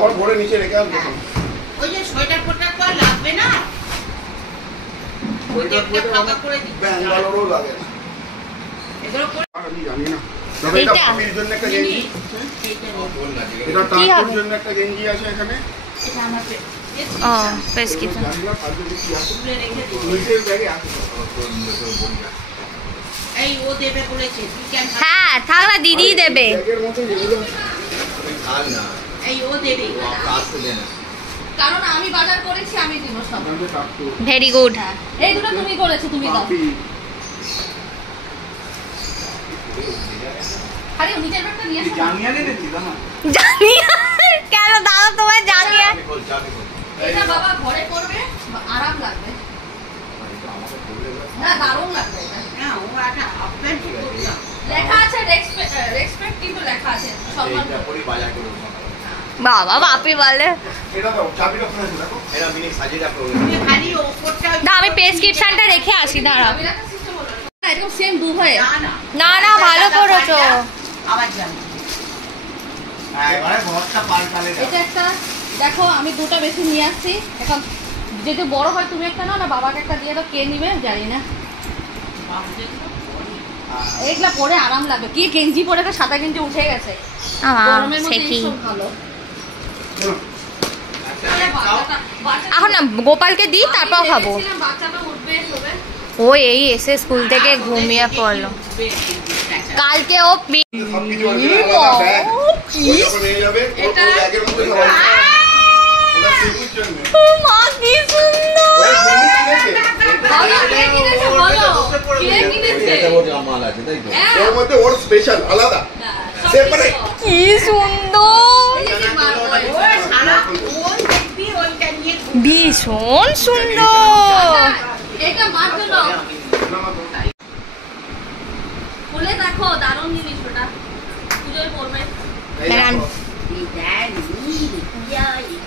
আবার ভরে নিচে রেখে আসবো। ওই যে সোয়েটার ফোটার তো লাগবে না, ওই একটা ফাঁকা করে দিই, ব্যাঙ্গালোরও লাগে না এগুলো করে। আমি জানি না তবে এটা পাপির জন্য একটা গেঞ্জি, এটা তার জন্য একটা গেঞ্জি আছে এখানে, এটা আমার বেশ কিছু জানি না ফালতু কি আছে রেখে দিই নিচের ব্যাগে আছে। এই ও দেবে বলেছে, তুই কেন? হ্যাঁ থাক না, দিদি দেবে। ব্যাগের মতো এগুলো থাক না, এই ও দেবে, আসতে দে না, কারণ আমি বাজার করেছি, আমি দিব সব। Very good. এই দুটো তুমি করেছো, তুমি দাও। আরে নিচের ব্যাগটা নিয়ে আসো। জামিয়া নিয়ে নিচ্ছি না, জামিয়া কেন দাদা তোমার জামিয়া? এটা বাবা ঘরে পরবে, আরাম লাগবে না, দারুণ লাগবে এটা। না ও একটা আপডেট করতে লেখা আছে রেসপেক্ট, কিন্তু লেখা আছে সম্মান। এটা পরি বাজার করব বাবা বাপি বলে। এটা দাও, চাবিটা ফেলে দেখো, এরা মিনি সাজিয়ে রাখো, তুমি খালি ওপরটা না আমি প্রেসক্রিপশনটা রেখে আসি, দাঁড়াও। আমি লেখা সিস্টেম হলো না, এরকম সেম দু ভাই। না না ভালো করেছো। আবার জানি হ্যাঁ এবারে বক্সটা পাল্টালে এটা একটা দেখো, আমি দুটো বেশি নিয়ে আসছি। এখন যেহেতু বড় হয়, তুমি একটা নাও না, বাবাকে একটা দিয়ে দাও, কে নিবে জানি না। এগুলা পরে আরাম লাগবে। কি গেঞ্জি পরে তো সাদা গেঞ্জি উঠে গেছে গরমের মধ্যে, এইসব ভালো। এখন না গোপালকে দিই, তারপর খাবো। বাচ্চাটা উঠবে শোবে। ও এই এসে স্কুল থেকে ঘুমিয়ে পড়লো। কালকে ও সবকিছু আলাদা ব্যাগ ওখানে নিয়ে যাবে, ওই ব্যাগের মধ্যে সব আছে, ওটা সিকুর জন্য। মা কি সুন্দর। ওই গেঞ্জি কিনেছে, বলো কে কিনেছে? এটা ওর মাল আছে তাই তো, ওর মধ্যে ওর স্পেশাল আলাদা সেপারেট। কি সুন্দর, ভীষণ সুন্দর। এটা মার জন্য বলে দেখো, দারুণ জিনিস ওটা, পুজোয় পড়বে।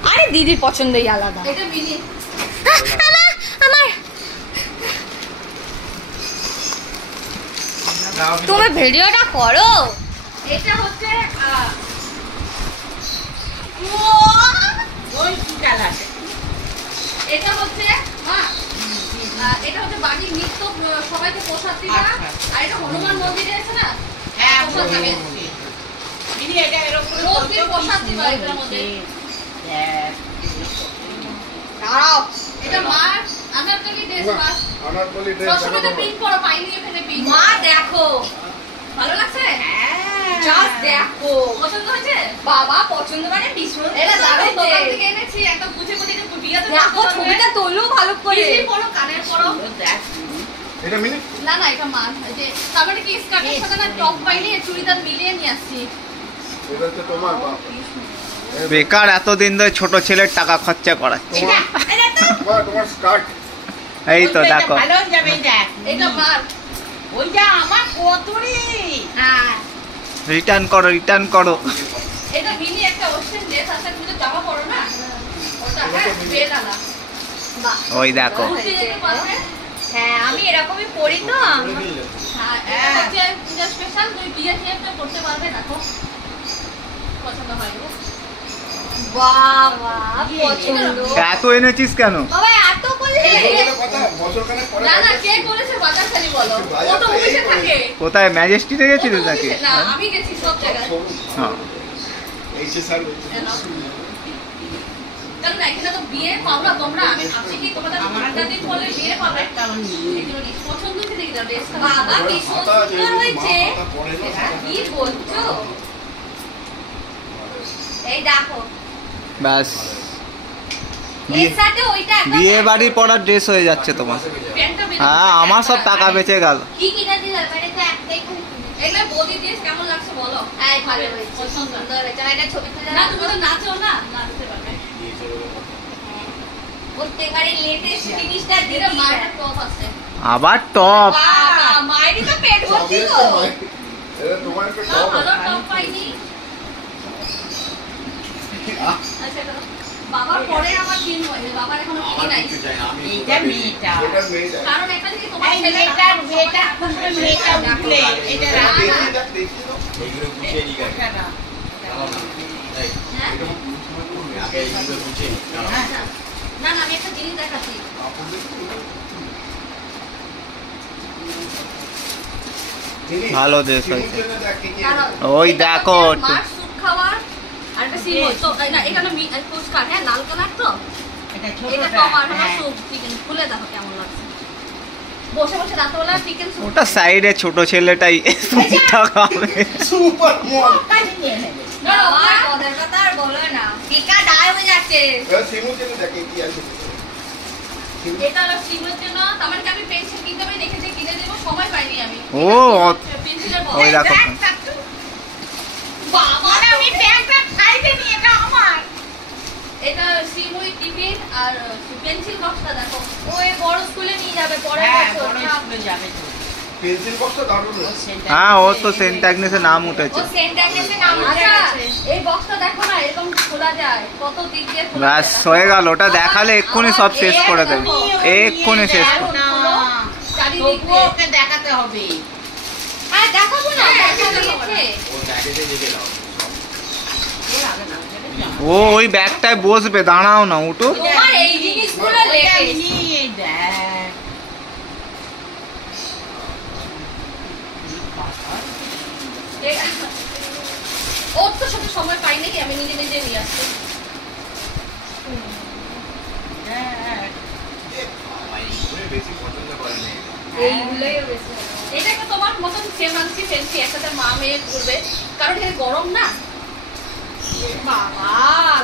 আরে দিদির পছন্দই আলাদা। এটা মিনি আমার তুমি ভিডিওটা করো। এটা হচ্ছে এটা হচ্ছে এটা হচ্ছে বাড়ির নিত্য সবাইকে প্রসাদ দিবা। আর এটা হনুমান মন্দিরে আছে না, প্রসাদ দিবে, রোজ দিন প্রসাদ দিবা এটার মধ্যে। এটা মার আনারকলি ড্রেস, মার আনারকলি ড্রেস সবসময় তো পিঙ্ক পরো, পাইনি এখানে পিঙ্ক। মা দেখো ভালো লাগছে? জাস্ট দেখো, পছন্দ হয়েছে? বাবা পছন্দ মানে ভীষণ। এটা দারুণ, দোকান থেকে এনেছি, একদম বুঝে বুঝে এটা বিয়াতে দেখো ছবিটা তোলো ভালো করে। কি পরো, কানের পরো। এটা মিনি না না এটা মার, এই যে তারপরে কি স্কার্টের সাথে না টপ পাইনি, চুড়িদার মিলিয়ে নিয়ে আসছি। এটা হচ্ছে তোমার বাপ, বেকার এতদিন ধরে ছোট ছেলের টাকা খরচা করাচ্ছে। তোমার স্কার্ট এই তো দেখো, ভালো যাবে। দেখ এটা মার, ওইটা আমার কতরি, রিটার্ন করো রিটার্ন করো। এটা মিনি একটা ওয়েস্টার্ন ড্রেস আছে, তুমি তো জামা পরো না ওটা, হ্যাঁ বেলালা। বাহ ওই দেখো, বুঝতে যেতে পারবে। হ্যাঁ আমি এরকমই পড়ি তো। হ্যাঁ এটা হচ্ছে পূজা স্পেশাল, তুমি বিয়ে দিয়ে একটা করতে পারবে। দেখো পছন্দ হয় গো। বাবা পছন্দ। এত এনেছিস কেন? বাবা এত বলে কথা বছরখানেক পরে না না কে করেছে বাজার খালি বলো, ও তো অফিসে থাকে। কোথায় ম্যাজেস্টিতে গেছিস নাকি? না আমি গেছি সব জায়গায়। হ্যাঁ এই যে স্যার কারণ এখানে তো বিয়ে পাওয়া তোমরা, আমি ভাবছি কি তোমাদের আড্ডা দিন করলে বিয়ে পাবে। এগুলো পছন্দ হয়েছে দেখি দাও ড্রেসটা। বাবা কি সুন্দর হয়েছে। কি বলছো? এই দেখো ব্যাস, এর সাথে ওইটা একদম বিয়ে বাড়ি পড়ার ড্রেস হয়ে যাচ্ছে তোমার। প্যান্টটা বের হ্যাঁ আমার সব টাকা বেঁচে গেল। কি কিনে দিল মানে তো একটাই খুব এগুলো বডি ড্রেস কেমন লাগছে বলো? ভালো হয়েছে, পছন্দ। সুন্দর হয়েছে। এটা ছবি তুলে না তুমি তো নাচো না, নাচতে এবারে লেটেস্ট জিনিসটা দিলে মায়ের টপ আছে। আবার টপ। মায়েরই তো পেট ভর্তি তো। এটা তোমার একটা টপ। ভালো টপ পাইনি। আচ্ছা বাবার পরে আমার দিন হয়, বাবার এখনো কি নাই। এইটা মেয়েটা। এটা মেয়েটা। কারণ একটা থেকে তোমার এই মেয়েটা উঠলে এটা রাখা না। এইগুলো গুছিয়ে নিয়ে গেছে। এটা না। এই, আগে এইগুলো গুছিয়ে নিই। না না আমি একটা জিনিস দেখাচ্ছি। ভালো দেশ হয়েছে। কারণ ওই এটা দেখো হচ্ছে একটু। মার স্যুপ খাওয়ার আর একটা সিমই তো না এটা না ফুচকা হ্যাঁ লাল কালার তো এটা এটা ছোটটা। তো আমার হ্যাঁ। স্যুপ চিকেন খুলে দেখো কেমন লাগছে বসে বসে রাতবেলা চিকেন স্যুপ ওটা সাইডে ছোট ছেলেটাই সুপটা খাবে। সুপার মল। কাজে নিয়ে নেবে। না আমার ওদের কথা আর বলো না টিকা ডাই হয়ে যাচ্ছে এবার সিমু চেনে দেখে কি আছে। এটা হলো সিমের জন্য আমার কি আমি পেন্সিল কিনতে হবে দেখে কিনে দেব সময় পাইনি আমি ও, পেন্সিলের ওই বড় দেখো। বাবা মানে আমি ব্যাগটা খাইতে নি এটা আমার। এটা সিমুই টিফিন আর পেন্সিল বক্সটা দেখো ওই বড় স্কুলে নিয়ে যাবে পরের হ্যাঁ, বছর বড় স্কুলে যাবে তো। পেন্সিল বক্সটা দারুণ ও হয়েছে। সেটা। হ্যাঁ ও তো সেন্ট অ্যাগনেসের নাম ও উঠেছে। সেন্ট অ্যাগনেসের নাম উঠে গেছে এই বক্সটা দেখো না এরকম খোলা যায় কত দিক দিয়ে খোলা ব্যাস যায়। হয়ে গেল, ওটা দেখালে এক্ষুনি সব শেষ করে দেবে। এক্ষুনি শেষ করে। না। চারিদিক তবুও দিয়ে ওকে দেখাতে হবে। হ্যাঁ দেখাবো না দেখা দিয়েছে ও ব্যাগেতে রেখে দাও। ওর আগে না, ওটা জানো। ও ওই ব্যাগটায় বসবে, দাঁড়াও না উঠো। তোমার এই জিনিসগুলো ওটা লেটেস্ট নিয়ে দেখ। ওর তো সাথে সময় পাই নাকি আমি নিজে নিজে নিয়ে আসছি দেখ। এইগুলো বেশি পছন্দ করে না। এইগুলোই বেশি এটাকে তোমার মতন সেম আনছি ফেন্সি একসাথে মা মেয়ে ঘুরবে কারণ এটা গরম না বাবা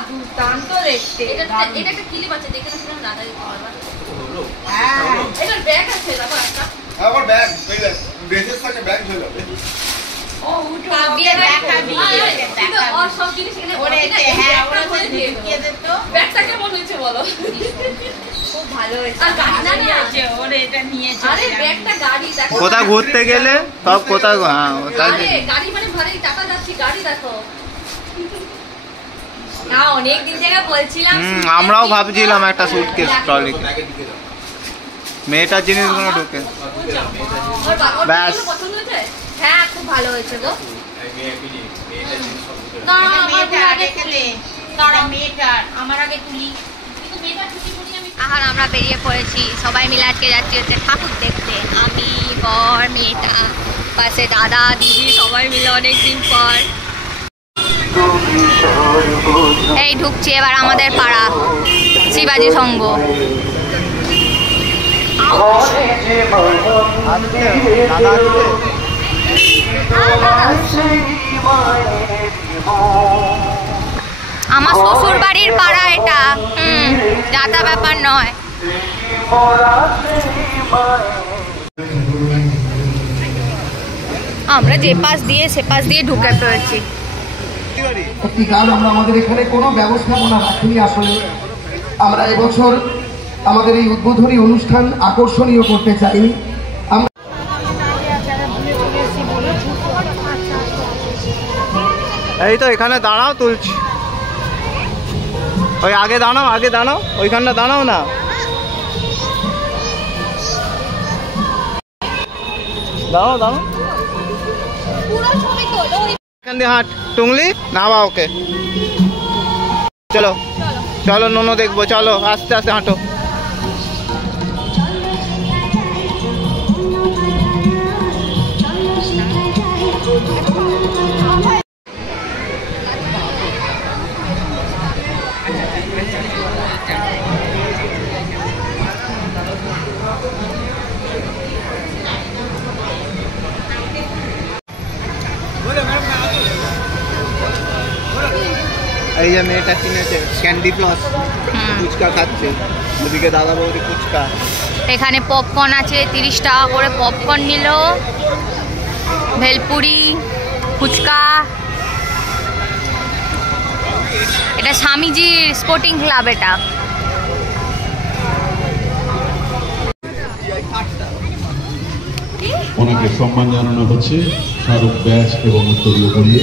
দুর্দান্ত দেখতে এটা একটা ক্লিপ আছে দেখে না সেটা দাদা দিতে পারবা হলো। হ্যাঁ। এটার ব্যাগ আছে দেখো একটা আমার ব্যাগ ড্রেসের সাথে ব্যাগ ঝুলে যাবে। ও উঠো, ওকে দেখাবি, ওকে দেখাবি। আর সব জিনিস এখানে ওরে ভর্তি না, এই হ্যাঁ, ব্যাগটা ওরা ভরে দিয়ে ঢুকিয়ে দেবো। দিত। ব্যাগটা কেমন হয়েছে বলো খুব ভালো হয়েছে। আর গাড়ি না, ভালো না। হয়েছে, ওরে এটা নিয়ে চলে আরে যাবি। ব্যাগটা গাড়ি দেখো কোথাও ঘুরতে গেলে সব কোথাও, হ্যাঁ তাই আরে গাড়ি মানে ভালোই টাকা যাচ্ছি গাড়ি দেখো না অনেক দিন থেকে বলছিলাম আমরাও ভাবছিলাম একটা সুটকেস ট্রলি, ব্যাগে ঢুকে দাও। মেয়েটার জিনিসগুলো ঢুকে। ব্যাস। পছন্দ হয়েছে হ্যাঁ খুব ভালো হয়েছে গো এই মেয়েটা জিনিস সব ঢুকে দাও। না এটা আমার মেয়েটার, আগে রেখে তুলি দে। এটা মেয়েটার। আমার আগে তুলি কিন্তু মেয়েটা ছুটি করি আমি আর আমরা বেরিয়ে পড়েছি সবাই মিলে আজকে যাচ্ছি হচ্ছে ঠাকুর দেখতে আমি বর মেয়েটা পাশে দাদা দিদি সবাই মিলে অনেকদিন পর এই ঢুকছি এবার আমাদের পাড়া শিবাজি সংঘ আমার শ্বশুর বাড়ির পাড়া এটা যাতা ব্যাপার নয় আমরা যে পাশ দিয়ে সে পাশ দিয়ে ঢুকে পড়েছি একটি গান আমরা আমাদের এখানে কোনো ব্যবস্থাপনা রাখিনি আসলে আমরা এবছর আমাদের এই উদ্বোধনী অনুষ্ঠান আকর্ষণীয় করতে চাই আমরা এই তো এখানে দাঁড়াও, তুলছি। ওই আগে দাঁড়াও, আগে দাঁড়াও, ওইখানটা দাঁড়াও না। দাঁড়াও দাঁড়াও, এখান দিয়ে হাঁট টুংলি না বা ওকে চলো চলো নোনো দেখবো, চলো আস্তে আস্তে হাঁটো। এই যে মেয়েটা কিনেছে ক্যান্ডি ফ্লস, ফুচকা খাচ্ছে, ওদিকে দাদা বৌদি ফুচকা। এখানে পপকর্ন আছে 30 টাকা করে পপকর্ন নিল, ভেলপুরি ফুচকা। এটা স্বামীজির স্পোর্টিং ক্লাব এটা। ওনাকে সম্মান জানানো হচ্ছে শাহরুখ ব্যাস এবং উত্তরীয় পরিয়ে।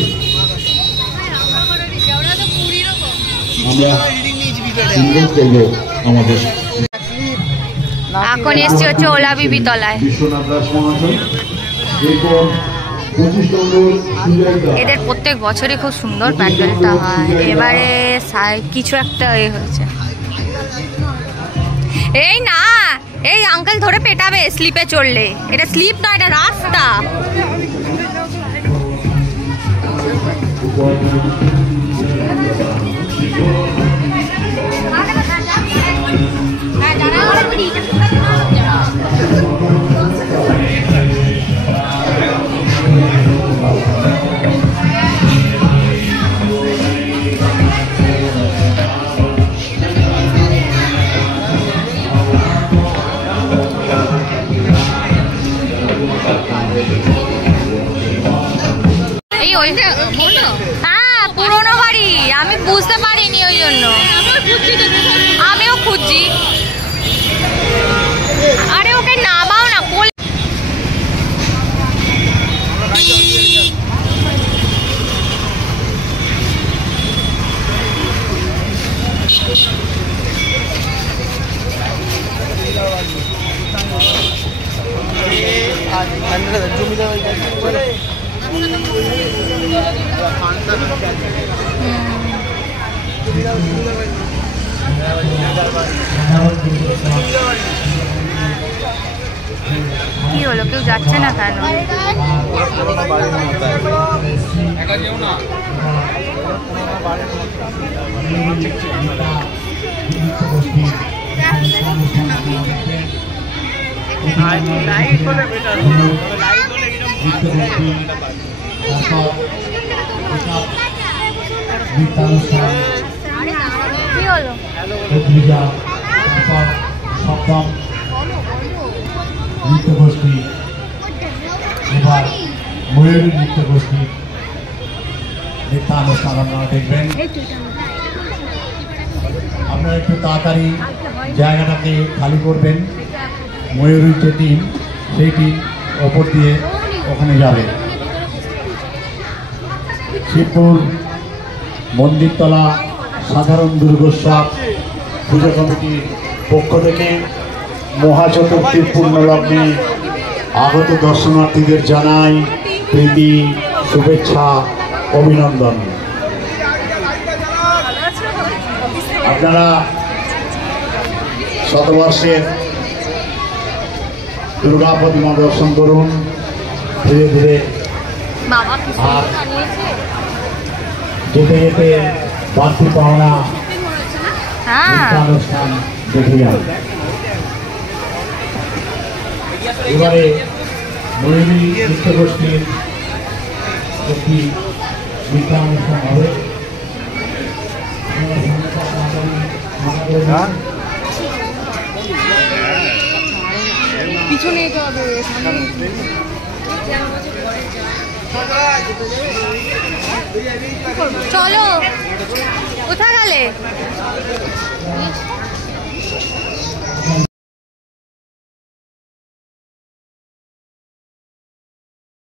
আমরা করবো আমাদের এখন এসছি হচ্ছে ওলা বিবি তলায়। বিশ্বনাথ দাস মহাশয়, এরপর 25 নম্বর এদের প্রত্যেক বছরই খুব সুন্দর প্যান্ডেলটা হয়, এবারে কিছু একটা হয়েছে। এই না, এই আঙ্কেল ধরে পেটাবে স্লিপে চড়লে। এটা স্লিপ নয়, এটা রাস্তা। হ্যাঁ, পুরোনো বাড়ি। আমি বুঝতে পারিনি, ওই জন্য আমিও খুঁজছি। আরে ওকে নামাও না। কি হলো, কেউ যাচ্ছে না কেন? কি হলো? সপ্তম নৃত্যগোষ্ঠী, এবার ময়ূরী নৃত্যগোষ্ঠী নৃত্যানুষ্ঠান আপনারা দেখবেন। আপনারা একটু তাড়াতাড়ি জায়গাটাকে খালি করবেন। ময়ূরীর যে টিম, সেই টিম ওপর দিয়ে ওখানে যাবে। শিবপুর মন্দিরতলা সাধারণ দুর্গোৎসব পূজা কমিটির পক্ষ থেকে মহাচতুর্থীর পূর্ণলগ্নে আগত দর্শনার্থীদের জানাই প্রীতি, শুভেচ্ছা, অভিনন্দন। আপনারা শতবর্ষের দুর্গা প্রতিমা দর্শন করুন ধীরে ধীরে। আর যেতে যেতে বাড়তি পাওনা অনুষ্ঠান দেখে যান। এবারে ময়ূরী নৃত্যগোষ্ঠীর একটি নৃত্যানুষ্ঠান হবে। পিছনে যেতে হবে। চলো, কোথায় গেলে?